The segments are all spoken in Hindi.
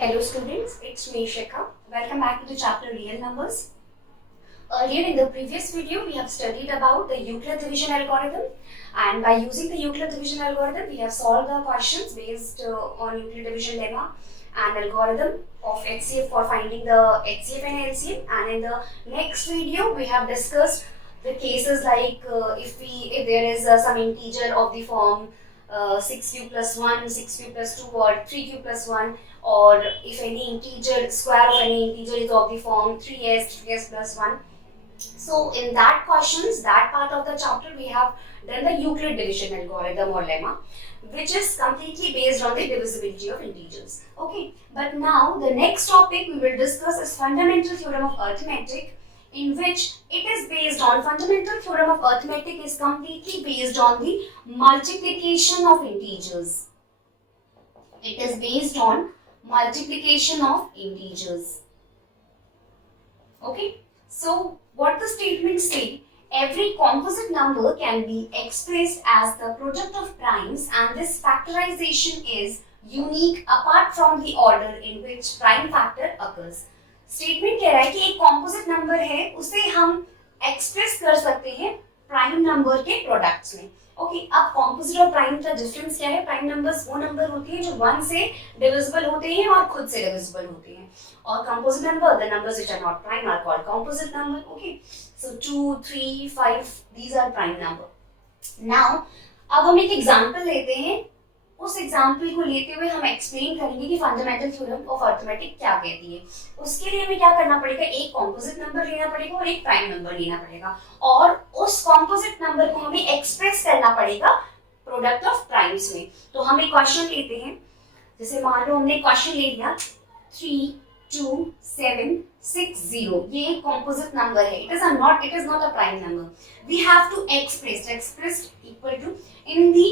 Hello students, it's me Shekha. Welcome back to the chapter Real Numbers. Earlier in the previous video, we have studied about the Euclid division algorithm, and by using the Euclid division algorithm, we have solved the questions based on Euclid division lemma and algorithm of HCF for finding the HCF and LCM. And in the next video, we have discussed the cases like if there is some integer of the form 6q plus 1, 6q plus 2 or 3q plus 1, or if any integer, square of any integer is of the form 3s plus 1. So in that questions, that part of the chapter, we have done the Euclid division algorithm or lemma, which is completely based on the divisibility of integers. Okay, but now the next topic we will discuss is fundamental theorem of arithmetic, in which it is based on fundamental theorem of arithmetic is completely based on the multiplication of integers. It is based on multiplication of integers. Okay, so what the statements say, every composite number can be expressed as the product of primes, and this factorization is unique apart from the order in which prime factor occurs. Statement कह रहा है कि एक कॉम्पोजिट नंबर है, उसे हम एक्सप्रेस कर सकते हैं प्राइम नंबर के प्रोडक्ट्स में. ओके, अब कॉम्पोजिट और प्राइम का डिफरेंस क्या है? प्राइम नंबर्स वो नंबर होते हैं जो 1 से डिविजिबल होते हैं और खुद से डिविजिबल होते हैं, और composite number, the numbers which are not prime are called composite number. Okay, so 2, 3, 5 these are prime number. Now अब हम एक एग्जांपल लेते हैं. उस एग्जाम्पल को लेते हुए हम एक्सप्लेन करेंगे कि फंडामेंटल थ्योरम ऑफ अरिथमेटिक क्या कहती है. उसके लिए हमें क्या करना पड़ेगा? एक कॉम्पोजिट नंबर लेना पड़ेगा और एक प्राइम नंबर लेना पड़ेगा, और उस कॉम्पोजिट नंबर को हमें एक्सप्रेस करना पड़ेगा प्रोडक्ट ऑफ प्राइम्स में. तो हम एक क्वेश्चन लेते हैं. जैसे मान लो हमने क्वेश्चन ले लिया 3, 2, 7, 6, 0. ये एक कॉम्पोजिट नंबर है. It is not a prime number. We have to express equal to in the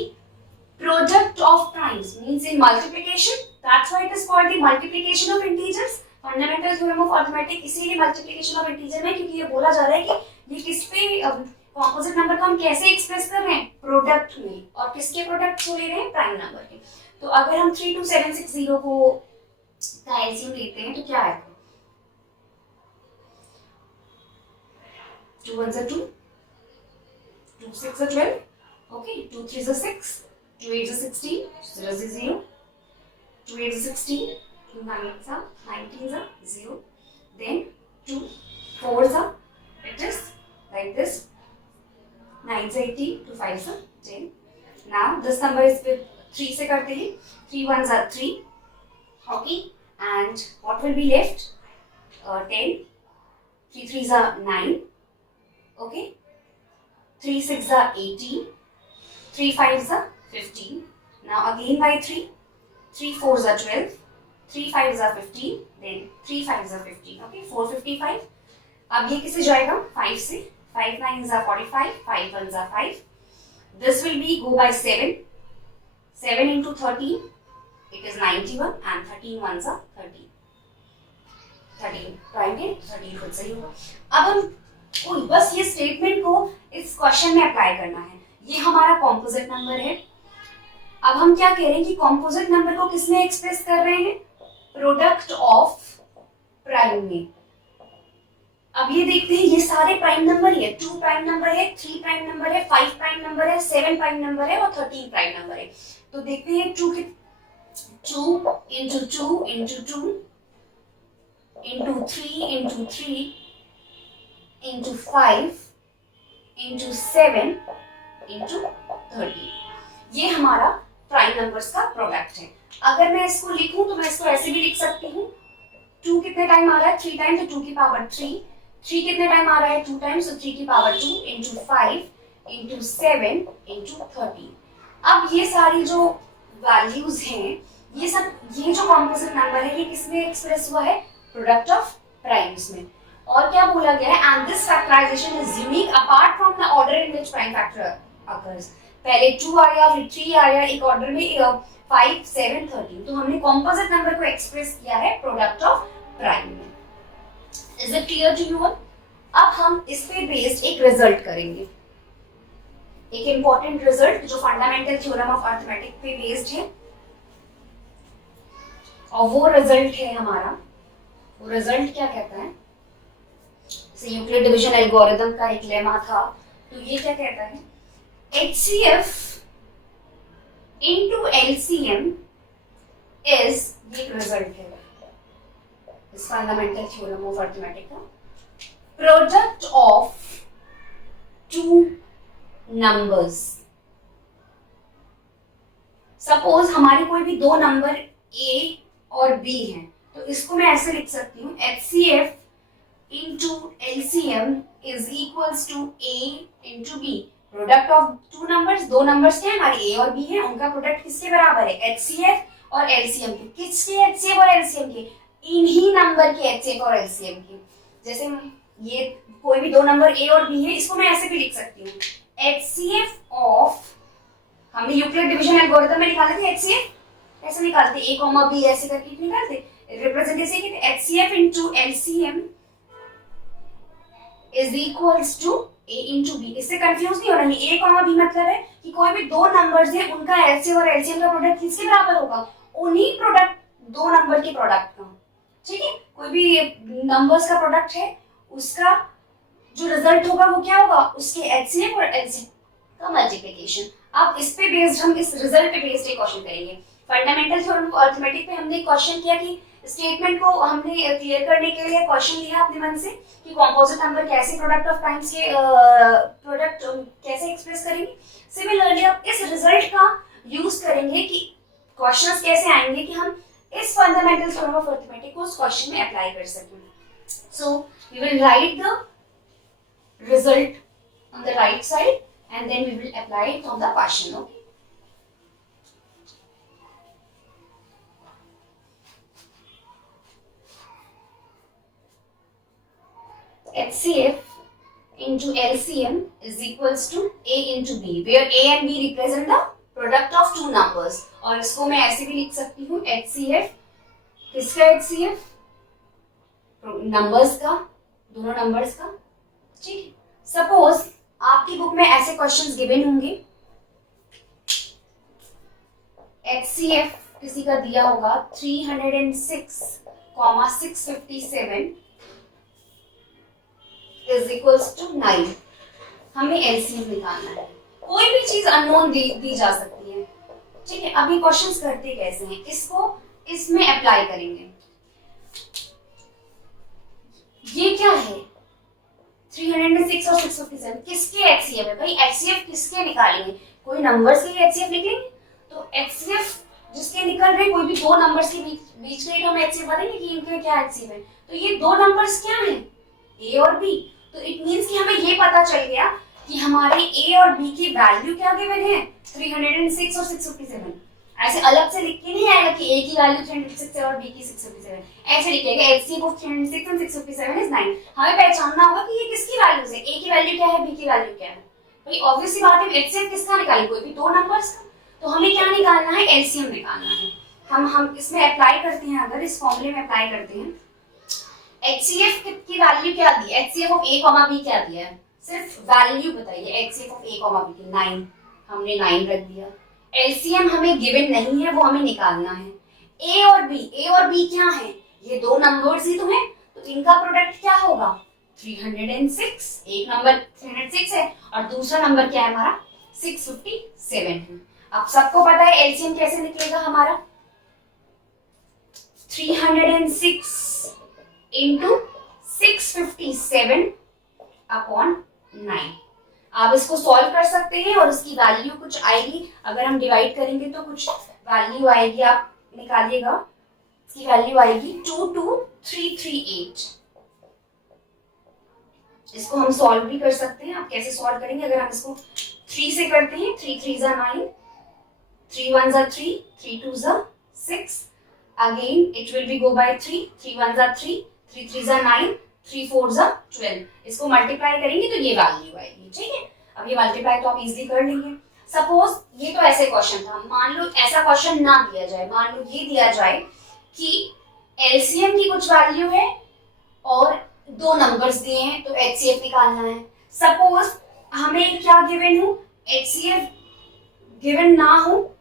product of primes, means in multiplication. That's why it is called the multiplication of integers. Fundamental theorem of arithmetic इसीलिए multiplication of integer में, क्योंकि ये बोला जा रहा है कि ये किस पे composite number को हम कैसे express कर रहे हैं? Product में. और किसके product को ले रहे हैं? Prime number के. तो अगर हम 32760 को का LCM लेते हैं तो क्या आएगा? 2 1s are 2, 2 6 are 12, okay, 2 3s are 6, 2 8s are 16, 0 is 0, 2 8s are 16, 2 9s are 19s are 0, then 2 4s are, it is like this, 9s are 18, 2 5s are 10. Now this number is with 3 से करते हैं. 3 1s are 3, okay, and what will be left? 10, 3 3s are 9, okay, 3 6s are 18, 3 5s are 15. Now again by 3, 3 4s are 12, 3 5s are 15, then 3 5s are 15. Okay, 455. अब ये किसे जाएगा? 5 से. 5 9s are 45, 5 1s are 5. This will be go by 7. 7 into 13, it is 91, and 13 1s are 30. 13 पाएंगे, 13 खुद से ही होगा. अब हम बस ये स्टेटमेंट को इस क्वेश्चन में अप्लाई करना है. ये हमारा कॉम्पोजिट नंबर है. अब हम क्या कह रहे हैं कि कॉम्पोजिट नंबर को किसमें एक्सप्रेस कर रहे हैं? प्रोडक्ट ऑफ प्राइम में. अब ये देखते हैं, ये सारे प्राइम नंबर ही है. 2 प्राइम नंबर है, 3 प्राइम नंबर है, 5 प्राइम नंबर है, 7 प्राइम नंबर है और 13 प्राइम नंबर है. तो देखते हैं 2 into 2 into 2 into 3 into 3 into 5 into 7 into 13. ये हमारा प्राइम नंबर्स का प्रोडक्ट है. अगर मैं इसको लिखूं तो मैं इसको ऐसे भी लिख सकती हूँ. 2 कितने टाइम आ रहा है? 3 टाइम, तो 2 की पावर 3. 3 कितने टाइम आ रहा है? 2 टाइम्स, तो 3 की पावर 2 into 5 into 7 into 13. अब ये सारी जो वैल्यूज हैं, ये जो कॉम्पोजिट नंबर है, ये किसमें एक्सप्रेस हुआ है? प्रोडक्ट ऑफ प्राइम्स में. और क्या बोला गया है? And this factorisation is unique apart from the order in which prime factor occurs. पहले 2 आया, फिर 3 आया, एक ऑर्डर में 5 7 13. तो हमने कॉम्पोजिट नंबर को एक्सप्रेस किया है प्रोडक्ट ऑफ प्राइम में. Is it clear to you? अब हम इस पे बेस्ड एक रिजल्ट करेंगे. एक इंपॉर्टेंट रिजल्ट जो फंडामेंटल थ्योरम ऑफ अरिथमेटिक पे बेस्ड है. और वो रिजल्ट है हमारा, वो रिजल्ट क्या कहता है, जैसे यूक्लिड डिवीजन एल्गोरिथम का एक लेमा था, तो ये क्या कहता है, HCF into LCM is, ये रिजल्ट है इस फंडामेंटल थ्योरम ऑफ अरिथमेटिक का, product of two numbers. Suppose हमारे कोई भी दो नंबर A और B हैं, तो इसको मैं ऐसे लिख सकती हूँ, HCF into LCM is equals to A into B। Product of two numbers, दो नंबर्स क्या है हमारे A और B हैं, उनका प्रोडक्ट किसके बराबर है, HCF और LCM के। किसके HCF और LCM के, इन्हीं नंबर के HCF और LCM के। जैसे ये कोई भी दो नंबर A और B है, इसको मैं ऐसे भी लिख सकती हूँ, HCF ऑफ, हमने यूक्लिड डिवीजन एल्गोरिथम में निकाले थे HCF, ऐसे निकालते A, B ऐसे करके निकालते, रिप्रेजेंटेशन के HCF into LCM is equals to A into B। इससे कंफ्यूज नहीं होना, A, B मतलब है कि कोई भी दो नंबर्स हैं, उनका LCM और LCM का प्रोडक्ट किसके बराबर होगा, उन्हीं प्रोडक्ट, दो नंबर के प्रोडक्ट का। ठीक है, कोई भी नंबर्स का प्रोडक्ट है, उसका जो रिजल्ट होगा वो क्या होगा, उसके HCF और LCM का मल्टीप्लिकेशन। अब इस पे बेस्ड, हम इस रिजल्ट पे बेस्ड एक क्वेश्चन करेंगे। फंडामेंटल थ्योरम ऑफ अरिथमेटिक पे हमने क्वेश्चन किया कि स्टेटमेंट को हमने क्लियर करने के लिए क्वेश्चन लिया अपने मन से कि कॉम्पोजिट नंबर कैसे प्रोडक्ट ऑफ टाइम्स के प्रोडक्ट कैसे एक्सप्रेस करेंगे। सिमिलरली अब इस रिजल्ट का यूज करेंगे कि क्वेश्चंस कैसे आएंगे कि हम इस फंडामेंटल थ्योरम ऑफ अरिथमेटिक को उस क्वेश्चन में अप्लाई कर सकें। So we will write the result on the right side and then we will apply it on the question. Okay. HCF into LCM is equals to A into B, where A and B represent the product of two numbers। और इसको मैं ऐसे भी लिख सकती हूँ, HCF, किसका HCF, नंबर्स का, दोनों नंबर्स का। ठीक है, सपोज आपकी बुक में ऐसे क्वेश्चंस गिवन होंगे, HCF किसी का दिया होगा 306,657 is equals to 9। हमें LCM निकालना है, कोई भी चीज अननोन दी जा सकती है। ठीक है, अभी क्वेश्चंस करते कैसे हैं, इसको इसमें अप्लाई करेंगे। ये क्या है, 306 और 657 किसके HCF है भाई, HCF किसके निकालेंगे, कोई नंबर्स के HCF निकलेंगे, तो HCF जिसके निकल रहे, कोई भी दो नंबर्स के बीच के हम HCF बताएंगे कि इनके क्या HCF है। तो ये दो नंबर्स क्या हैं, A और B। तो इट मींस कि हमें ये पता चल गया कि हमारे A और B की वैल्यू क्या गिवन है, 306 और 657। ऐसे अलग से लिख के नहीं आएगा कि A की वैल्यू 306 है और B की 657, ऐसे लिखेगा HCF ऑफ 306 and 657 is 9। हमें पहचानना होगा कि ये किसकी वैल्यूज है, A की वैल्यू क्या है, B की वैल्यू क्या है। भाई ऑब्वियस सी बात है, HCF किसका निकालेंगे, कोई भी दो नंबर्स का, तो हमें क्या निकालना है, LCM निकालना है। हम इसमें अप्लाई करते हैं, अगर इस फॉर्मूले में अप्लाई करते हैं, HCF की वैल्यू क्या दी है, HCF ऑफ A, B क्या दिया है, सिर्फ वैल्यू बताइए, HCF ऑफ A, B की 9, हमने 9 रख दिया। LCM हमें गिवन नहीं है, वो हमें निकालना है। A और B क्या है, ये दो नंबर्स ही तो हैं, तो इनका प्रोडक्ट क्या होगा, 306। एक नंबर 306 है और दूसरा नंबर क्या है हमारा, 657 है। अब सबको पता है LCM कैसे निकलेगा हमारा, 306 into 657 upon 9। आप इसको सॉल्व कर सकते हैं और इसकी वैल्यू कुछ आएगी, अगर हम डिवाइड करेंगे तो कुछ वैल्यू आएगी, आप निकालिएगा, इसकी वैल्यू आएगी 22338। इसको हम सॉल्व भी कर सकते हैं। आप कैसे सॉल्व करेंगे, अगर हम इसको 3 से करते हैं, 3 3 जा 9, 3 1 जा 3, 3 2 जा 6, again it will be go by 3, 3 1 जा 3, 3 3 जा 9, 3 4 जा 12। इसको मल्टीप्लाई करेंगे तो ये वैल्यू आएगी। ठीक है, अब ये मल्टीप्लाई तो आप इजीली कर लेंगे। सपोज ये तो ऐसे क्वेश्चन था, मान लो ऐसा क्वेश्चन ना दिया जाए, मान लो ये दिया जाए कि एलसीएम की कुछ वैल्यू है और दो नंबर्स दिए हैं तो एचसीएफ निकालना है। सपोज हमें क्या गिवन हो, एचसीएफ गिवन ना हो,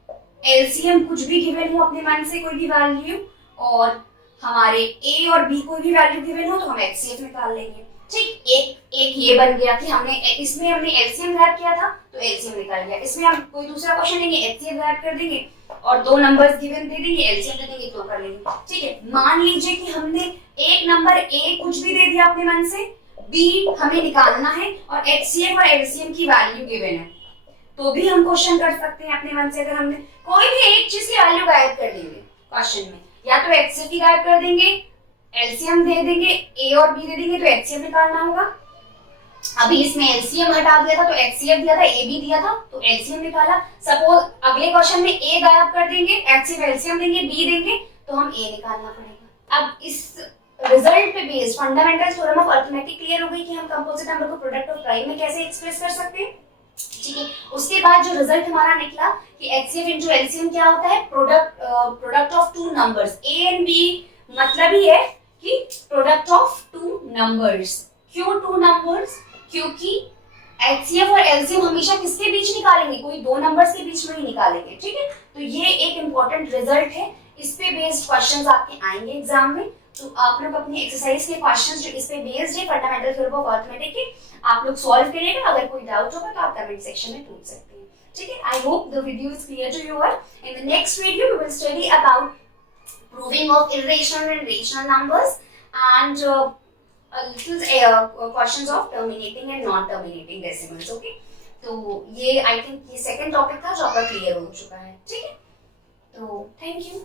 एलसीएम कुछ भी गिवन हो अपने मन से कोई भी वैल्यू, और हमारे a और b कोई भी वैल्यू गिवन हो तो हम HCF निकाल लेंगे। ठीक, एक ये बन गया कि इसमें हमने एलसीएम ग्रैब किया था तो एलसीएम निकाल लिया। इसमें हम कोई दूसरा क्वेश्चन लेंगे, एचसीएफ ग्रैब कर देंगे और दो नंबर्स गिवन दे देंगे, एलसीएम दे देंगे तो कर लेंगे। ठीक है, मान लीजिए कि हमने एक नंबर ए कुछ भी दे दिया अपने मन से, बी हमें निकालना है और एचसीएफ और एलसीएम की वैल्यू गिवन है, तो भी हम क्वेश्चन कर सकते हैं अपने मन से। अगर हमने कोई भी एक चीज की वैल्यू गायब कर देंगे क्वेश्चन में, या तो एचसीएफ की गायब कर देंगे, एलसीएम दे देंगे, ए और बी दे देंगे तो एचसीएफ निकालना होगा। अभी इसमें एलसीएम हटा दिया था तो एचसीएफ दिया था, ए बी दिया था तो एलसीएम निकाला। सपोज अगले क्वेश्चन में ए गायब कर देंगे, एचसीएफ एलसीएम देंगे, बी देंगे तो हम ए निकालना पड़ेगा। अब इस रिजल्ट पे based fundamental theorem of arithmetic clear हो गई कि हम कंपोजिट नंबर को प्रोडक्ट ऑफ प्राइम में कैसे एक्सप्रेस कर सकते हैं। ठीक है, उसके बाद जो रिजल्ट हमारा निकला कि एचसीएफ इनटू एलसीएम क्या होता है, product of two numbers a and b, मतलब ही है कि प्रोडक्ट ऑफ टू नंबर्स। क्यों टू नंबर्स? क्योंकि एचसीएफ और एलसीएम हमेशा किसके बीच निकालेंगे, कोई दो नंबर्स के बीच में ही निकालेंगे। ठीक है, तो ये एक इंपॉर्टेंट रिजल्ट है, इस पे बेस्ड क्वेश्चंस आपके आएंगे एग्जाम में। तो आप लोग अपनी एक्सरसाइज के क्वेश्चंस जो इस पे बेस्ड है फंडामेंटल थ्योरम ऑफ अरिथमेटिक के, आप लोग सॉल्व करिएगा। अगर कोई डाउट होगा तो आप कमेंट सेक्शन में पूछ सकते हैं। ठीक है, I hope the video is clear to you all. In the next video we will study about proving of irrational and rational numbers and a little questions of terminating and non-terminating decimals. Okay, तो ये आई थिंक ये सेकंड टॉपिक था जो आपका क्लियर हो चुका है। ठीक है, तो थैंक यू।